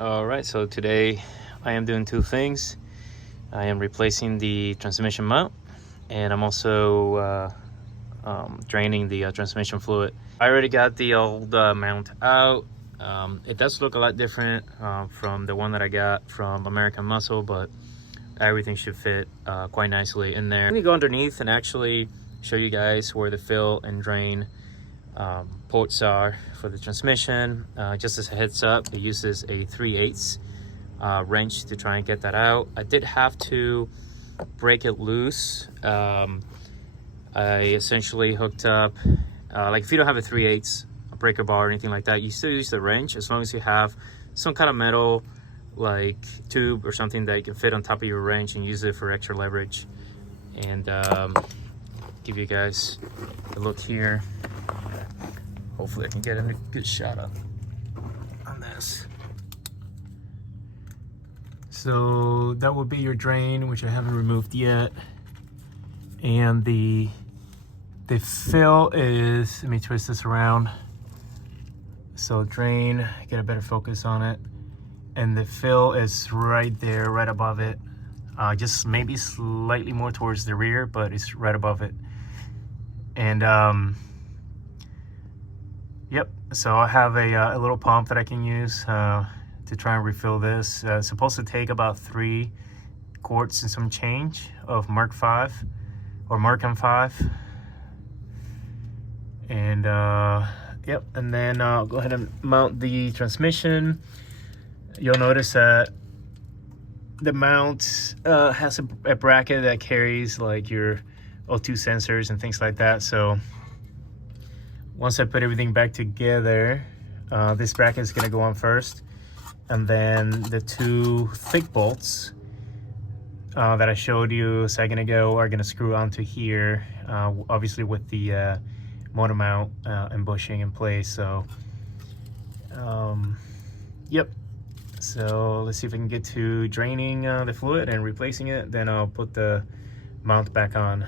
All right, so today I am doing two things. I am replacing the transmission mount, and I'm also draining the transmission fluid. I already got the old mount out. It does look a lot different from the one that I got from American Muscle, but everything should fit quite nicely in there. Let me go underneath and actually show you guys where the fill and drain ports are for the transmission. Just as a heads up, it uses a 3/8 wrench to try and get that out. I did have to break it loose. I essentially hooked up, like if you don't have a 3/8 breaker bar or anything like that, you still use the wrench as long as you have some kind of metal like tube or something that you can fit on top of your wrench and use it for extra leverage. And give you guys a look here. Hopefully I can get a good shot up on this. So that would be your drain, which I haven't removed yet. And the fill is, let me twist this around. So drain, get a better focus on it. And the fill is right there, right above it. Just maybe slightly more towards the rear, but it's right above it. And yep, so I have a little pump that I can use to try and refill this. It's supposed to take about 3 quarts and some change of Mark 5 or Mark M5. And yep, and then I'll go ahead and mount the transmission. You'll notice that the mount has a bracket that carries like your O2 sensors and things like that. So once I put everything back together, this bracket is going to go on first, and then the 2 thick bolts that I showed you a second ago are going to screw onto here, obviously with the motor mount and bushing in place. So yep, so let's see if we can get to draining the fluid and replacing it, then I'll put the mount back on.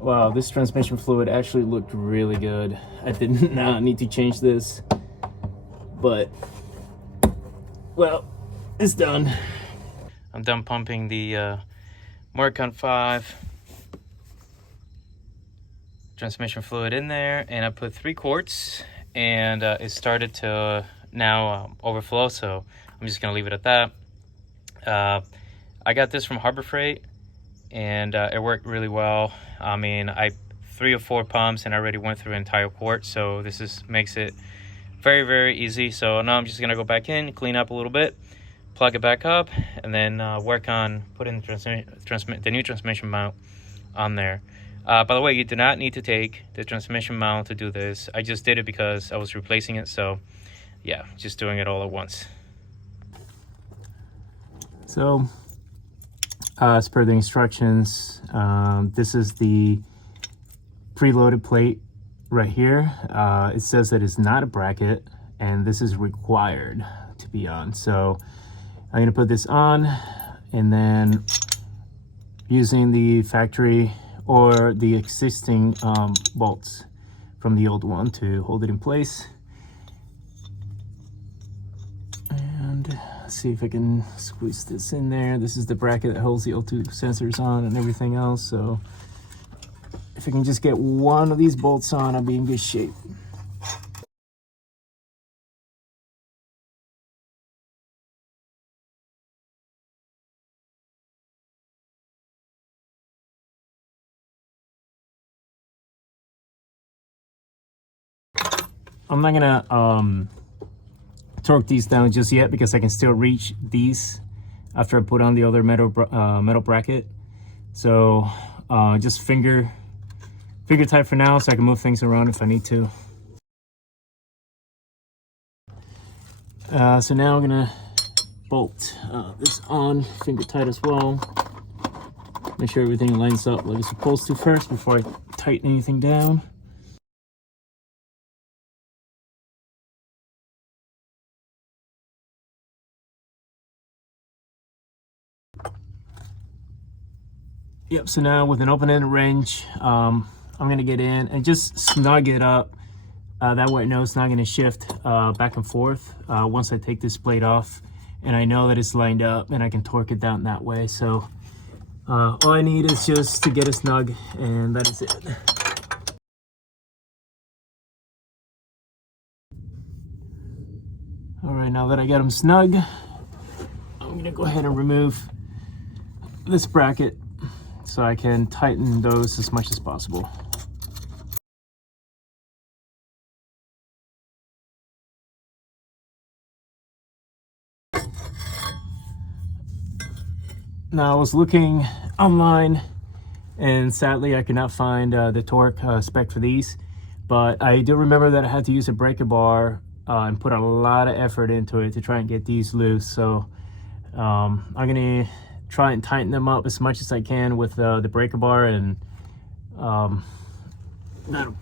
Wow, this transmission fluid actually looked really good. I did not need to change this, but well, it's done. I'm done pumping the Mark M5 transmission fluid in there, and I put 3 quarts, and it started to now overflow, so I'm just gonna leave it at that. I got this from Harbor Freight, and it worked really well. I mean, 3 or 4 pumps and I already went through an entire quart, so this makes it very, very easy. So now I'm just gonna go back in, clean up a little bit, plug it back up, and then work on putting the new transmission mount on there. By the way, you do not need to take the transmission mount to do this. I just did it because I was replacing it, so yeah, just doing it all at once. So as per the instructions, this is the preloaded plate right here. It says that it's not a bracket, and this is required to be on. So I'm gonna put this on, and then using the factory or the existing bolts from the old one to hold it in place. And see if I can squeeze this in there. This is the bracket that holds the O2 sensors on and everything else. So if I can just get one of these bolts on, I'll be in good shape. I'm not gonna torque these down just yet because I can still reach these after I put on the other metal bracket. So just finger tight for now, so I can move things around if I need to. So now I'm gonna bolt this on finger tight as well. Make sure everything lines up like it's supposed to first before I tighten anything down. Yep, so now with an open-ended wrench, I'm gonna get in and just snug it up. That way I know it's not gonna shift back and forth once I take this plate off. And I know that it's lined up and I can torque it down that way. So all I need is just to get it snug, and that is it. All right, now that I got them snug, I'm gonna go ahead and remove this bracket so I can tighten those as much as possible. Now I was looking online and sadly I could not find the torque spec for these, but I do remember that I had to use a breaker bar and put a lot of effort into it to try and get these loose. So I'm gonna try and tighten them up as much as I can with the breaker bar, and that'll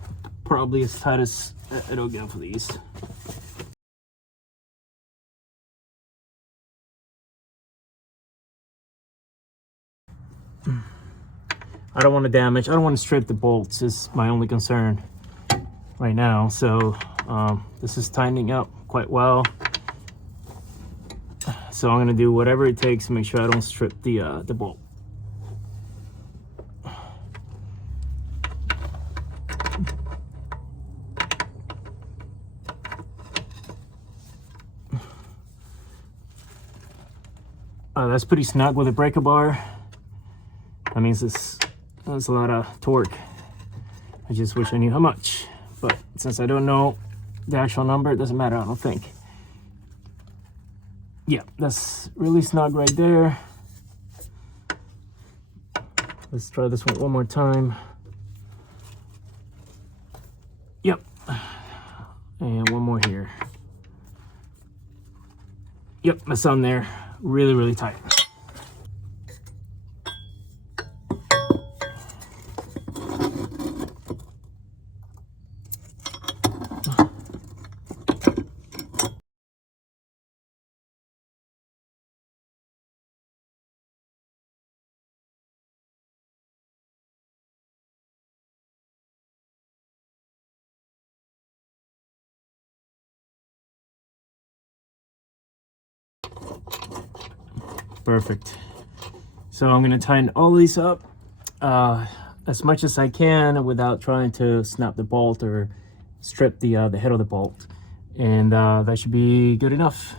probably as tight as it'll go for these. I don't want to damage, I don't want to strip the bolts, is my only concern right now. So this is tightening up quite well. So I'm going to do whatever it takes to make sure I don't strip the bolt. That's pretty snug with a breaker bar. That means that's a lot of torque. I just wish I knew how much, but since I don't know the actual number, it doesn't matter, I don't think. Yeah, that's really snug right there. Let's try this one more time. Yep. And one more here. Yep, that's on there. Really, really tight. Perfect. So I'm going to tighten all these up as much as I can without trying to snap the bolt or strip the head of the bolt, and that should be good enough.